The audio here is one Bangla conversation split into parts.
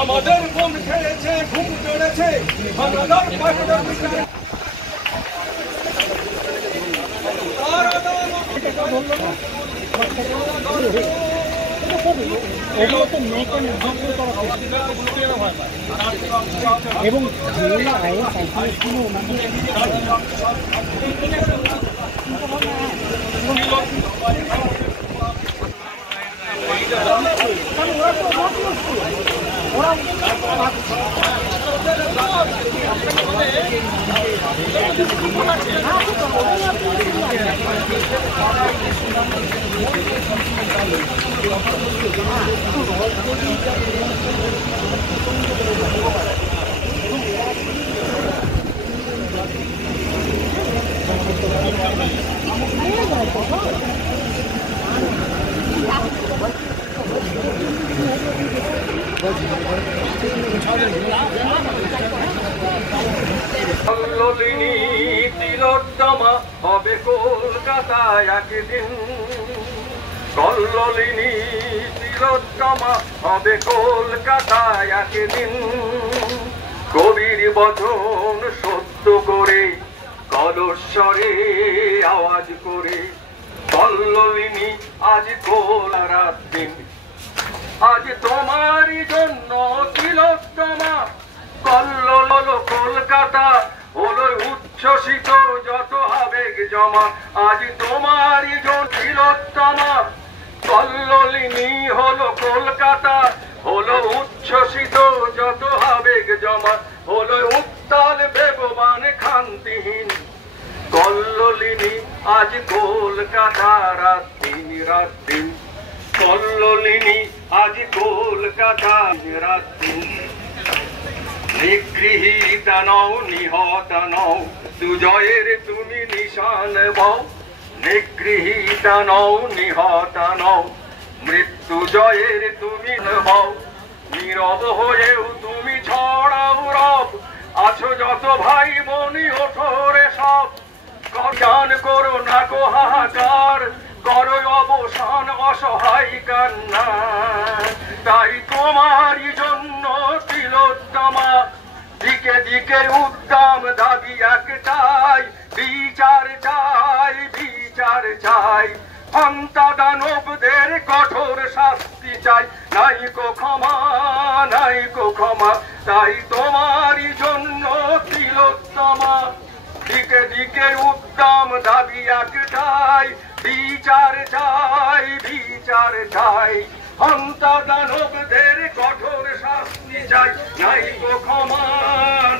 আমাদের ঘুম খেয়েছে, ঘুম চড়েছে, এবং কল্লোলিনী তিলোত্তমা হবে কলকাতায় একদিন। কল্লোলিনী তিলোত্তমা হবে কলকাতায় একদিন। কবির বচন সত্য করে কলস্বরে আওয়াজ করে কল্লোলিনী আজ কলকাতার দিন। আজ তোমারই জন্য তিলোত্তমা কল্লোল কলকাতা হলো উচ্ছ্বসিত যত আবেগ জমা। আজ তোমারই জন্য তিলোত্তমা কল্লোলিনী হলো কলকাতা হলো উচ্ছ্বসিত যত আবেগ জমা। হলো উত্তাল বেগবান খান্তিহীন কল্লোলিনী আজ কলকাতা রাত দিন রাত দিন। কল্লোলিনী আজ কলকাতা রাত দিন। নিগৃহীতা নও নিহতা নও দুজয়ের তুমি নিশান বও। নিগৃহীতা নও নিহতা নও মৃত্যুজয়ের তুমি বও। নীরব হয়েও তুমি ছড়াও রব। আছো যত ভাই বোনি ওঠরে সব। গান করো না কো হাহাকার করো অবসান অসহায় কান্না। তাই তোমারই জন্য তিলোত্তমা দিকে দিকে উদ্দাম দাবি একটাই। বিচার চাই বিচার চাই হন্তা দানবদের কঠোর শাস্তি চাই। নাই কো ক্ষমা নাই কো ক্ষমা। তাই তোমারই জন্য তিলোত্তমা দিকে দিকে উদ্দাম দাবি একটাই। বিচার চাই বিচার চাই হন্তা দানবদের কঠোর শাস্তি চাই। নাই কো ক্ষমা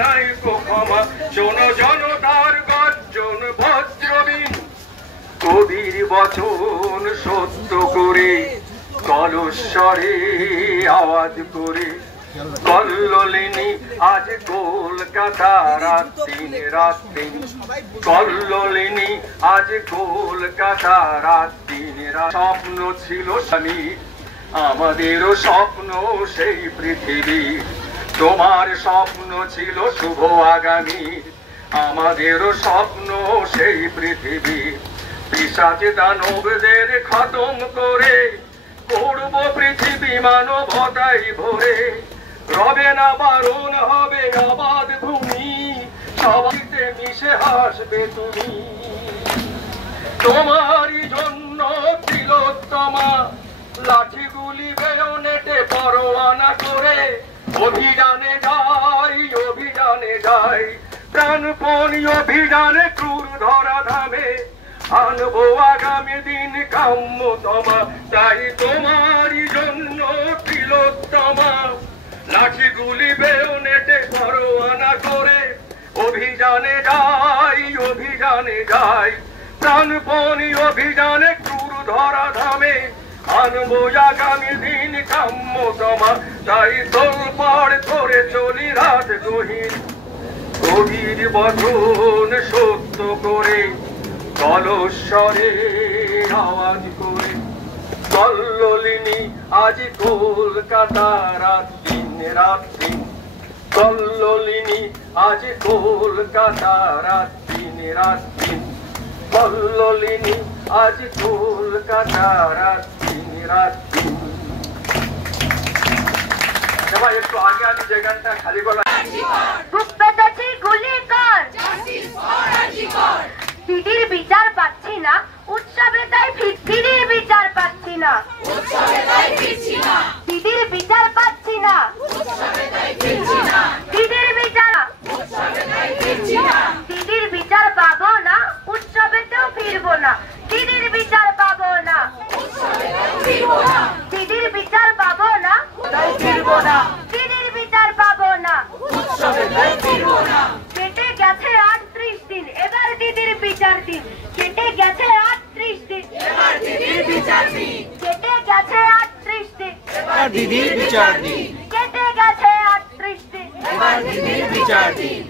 নাই কো ক্ষমা। শোনো জনতার গর্জন বজ্রবীণ কবির বচন সত্য করে কলস্বরে আওয়াজ করে কল্লোলিনী আজ কলকাতা রাত দিন রাত দিন। কল্লোলিনী আজ কলকাতা রাত দিন রাত। স্বপ্ন ছিল স্বামী আমাদেরও স্বপ্ন সেই পৃথিবী। তোমার স্বপ্ন ছিল শুভ আগামী আমাদেরও স্বপ্ন সেই পৃথিবী। পিশাচ দানবদের খতম করে করব পৃথিবী মানবতাই ভরে। রবে না বারণ হবে আবাদ ভূমি সবাইতে মিশে হাসবে তুমি। তোমারই জন্য তিলোত্তমা লাঠিগুলি বেয়নেটে পরোয়ানা করে অভিযানে যাই অভিযানে যাই। প্রাণপণী অভিযানে ক্রূর ধরা ধামে আনবো আগামী দিন কাম্যতমা। তাই তোমারই জন্য তিলোত্তমা লাঠিগুলি বেয়নেটে পরোয়ানা করে অভিযানে যাই অভিযানে যাই। প্রাণপণী অভিযানে ক্রূর ধরা ধামে আনবো আগামী দিন কাম্যতমা। তাই তোলপাড় করে চলি রাত গহীন কবির বচন সত্য করে কলস্বরে আওয়াজ করে কল্লোলিনী আজ কলকাতা রাত দিন রাত দিন কল্লোলিনী আজ কলকাতা রাত দিন রাত দিন কল্লোলিনী আজ কলকাতা রাত দিন রাত দিন। এবার একটু আগে আমি যে গানটা খালি বলা দিদির বিচার পাচ্ছি না উৎসবে তাই দিদির বিচার পাচ্ছি না দিদির বিচার পাচ্ছি না দিদির বিচার দিদির বিচার পাবো না উৎসবেতেও ফিরবো না দিদির বিচার পাবো না দিদির বিচার পাবো না তাই ফিরবো না দিদির বিচার পাবো না কেটে গেছে 38 দিন এবার দিদির বিচার দিন কেটে গেছে 38 দিন এবার দিদির বিচার দিন কেটে গেছে 38 দিন এবার দিদির বিচার দিন কেটে গেছে 38 দিন এবার দিদির বিচার দিন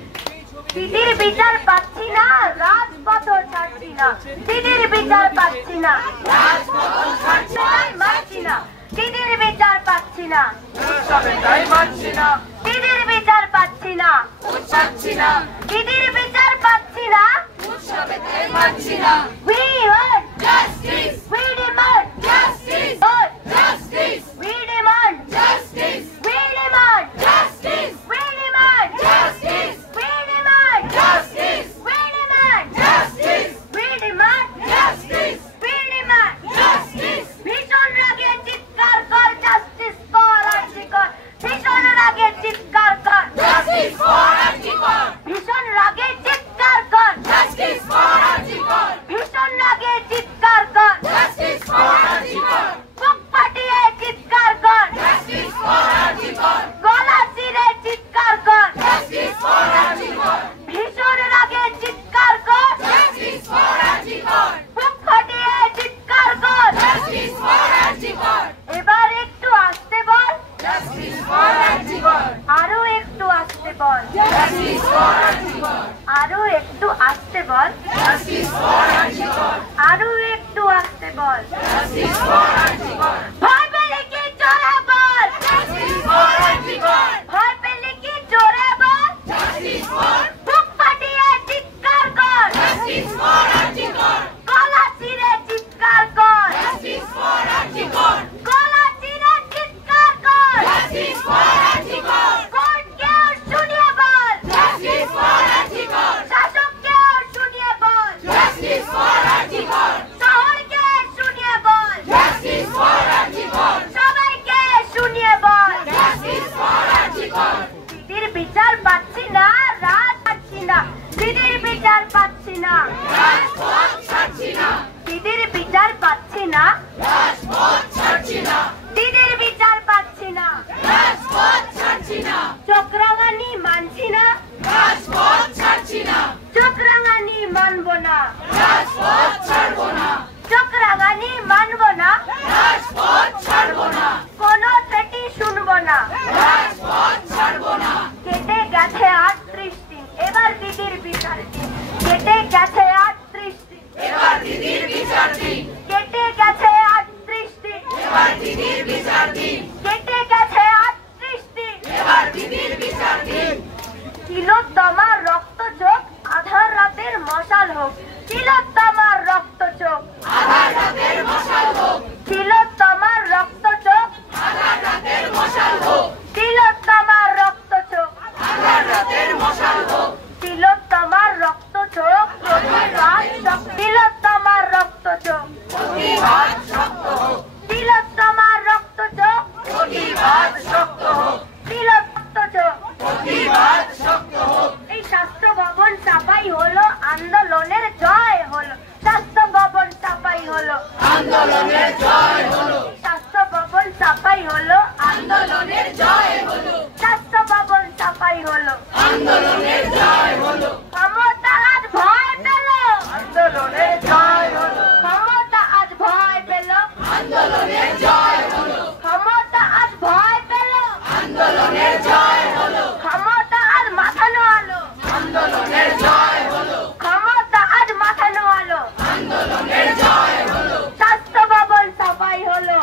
দিদির বিচার পাচ্ছি না রাজপথ ছাড়ছি না দিদির বিচার পাচ্ছি না রাজপথ ছাড়ছি মানছি না দিদির বিচার পাচ্ছি না উৎসবে তাই মানছি না দিদির বিচার পাচ্ছি না পাচ্ছি না দিদির বিচার পাচ্ছি না উৎসবে তাই মানছি না we want justice we demand justice justice we demand justice we demand justice we demand justice we demand justice we demand justice we demand justice we demand justice ভীষণ রাগে চিৎকার কর জাস্টিস ফর আর্জিকর ভীষণ রাগে চিৎকার কর জাস্টিস ফর আর্জিকর ভীষণ রাগে চিৎকার কর জাস্টিস ফর আর্জিকর ভীষণ রাগে চিৎকার কর জাস্টিস ফর আর্জিকর বুক ফাটিয়ে চিৎকার কর জাস্টিস ফর আর্জিকর গলা চিরে চিৎকার কর জাস্টিস ফর আর্জিকর ভীষণ রাগে চিৎকার কর জাস্টিস ফর আর্জিকর বুক ফাটিয়ে চিৎকার কর জাস্টিস ফর আর্জিকর এবার একটু আসতে বল জাস্টিস ফর আর্জিকর আরো একটু আসতে বল জাস্টিস ফর আর্জিকর আরো একটু আসতে বল জাস্টিস ফর আর্জিকর আরো একটু আসতে বল জাস্টিস ফর আর্জিকর ভয় পেলে কি জোরে বল জাস্টিস ফর আর্জিকর ভয় পেলে কি জোরে বল জাস্টিস ফর বুক ফাটিয়ে চিৎকার কর জাস্টিস ফর আর্জিকর গলা চিরে চিৎকার কর জাস্টিস ফর আর্জিকর গলা চিরে চিৎকার কর জাস্টিস ফর আর্জিকর কোর্টকেও শুনিয়ে বল জাস্টিস ফর আর্জিকর শাসককেও শুনিয়ে বল জাস্টিস ফর আর্জিকর শহরকে শুনিয়ে বল জাস্টিস ফর আর্জিকর সবাইকে শুনিয়ে বল জাস্টিস ফর আর্জিকর দিদির বিচার পাচ্ছি না রাত পাচ্ছি না দিদির বিচার পাচ্ছি না রাজপথ ছাড়ছি না দিদির বিচার পাচ্ছি না রাজপথ ছাড়ছি না দিদির বিচার পাচ্ছি না রাজপথ ছাড়ছি না চক্রাঙানি মানছি না রাজপথ ছাড়ছি না চক্রাঙানি মানবো না রাজপথ ছাড়বো না চক্রাঙানি মানবো না রাজপথ ছাড়বো না কোনো থেটি শুনবো না রাজপথ ছাড়বো না কেটে গেছে 38 দিন এবার দিদির বিচার দিন কেটে গেছে 38 দিন এবার দিদির বিচার দিন কেটে গেছে 38 দিন এবার দিদির বিচার দিন কেটে গেছে 38 দিন এবার দিদির বিচার দিন তিলোত্তমার রক্ত চোখ আধার রাতের মশাল হোক তিলোত্তমার রক্ত চোখ আধার রাতের মশাল হোক তিলোত্তমার রক্ত চোখ আধার রাতের মশাল হোক তিলোত্তমার রক্ত চোখ আধার রাতের মশাল হোক তিলোত্তমার রক্ত চোখ প্রতিবাদ তিলোত্তমার রক্ত চোখ প্রতিবাদ শক্ত হোক তিলোত্তমার রক্ত চোখ প্রতিবাদ শক্ত হোক তিলোত্ত চোখ প্রতিবাদ শক্ত হোক এই স্বাস্থ্য ভবন সাফাই হলো আন্দোলনের জয় হলো স্বাস্থ্য ভবন সাফাই হলো আন্দোলনের জয় হলো স্বাস্থ্য ভবন সাফাই হলো আন্দোলনের জয় হলো স্বাস্থ্য ভবন সাফাই হলো আন্দোলনের জয় হলো ক্ষমতা আজ ভয় পেল আন্দোলনের জয় হলো ক্ষমতা আজ ভয় পেল আন্দোলনের জয় হলো ক্ষমতা আজ ভয় পেল আন্দোলনের জয় হলো ক্ষমতা আজ মাথা নোয়ালো আন্দোলনের জয় হলো ক্ষমতা আজ মাথা নোয়ালো আন্দোলনের জয় হলো স্বাস্থ্য ভবন সাফাই হলো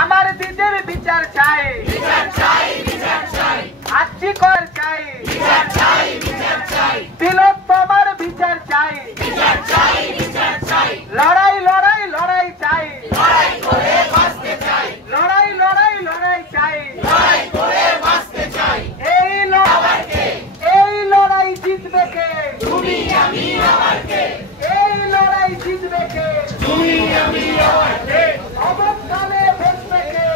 আমার দিদির বিচার চাই, আজকে কর চাই, তিলোত্তমার বিচার চাই, লড়াই লড়াই লড়াই চাই, লড়াই লড়াই লড়াই চাই, এই লড়াই জিতবে কে? এই লড়াই জিতবে কে? অবস্থানে বসবে কে?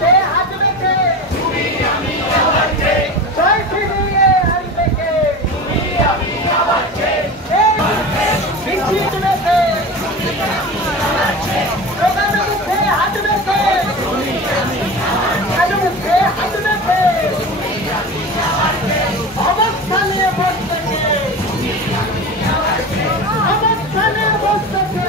কে হাসবে কে? জয় ফিরিয়ে হারবে কে? জিতবে কে? লোকের মুখে হাসবে কে? মুখে হাসবে কে? অবস্থানে বসবে কে? অবস্থানে বসবে কে? অবস্থানে বসবে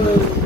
Thank you.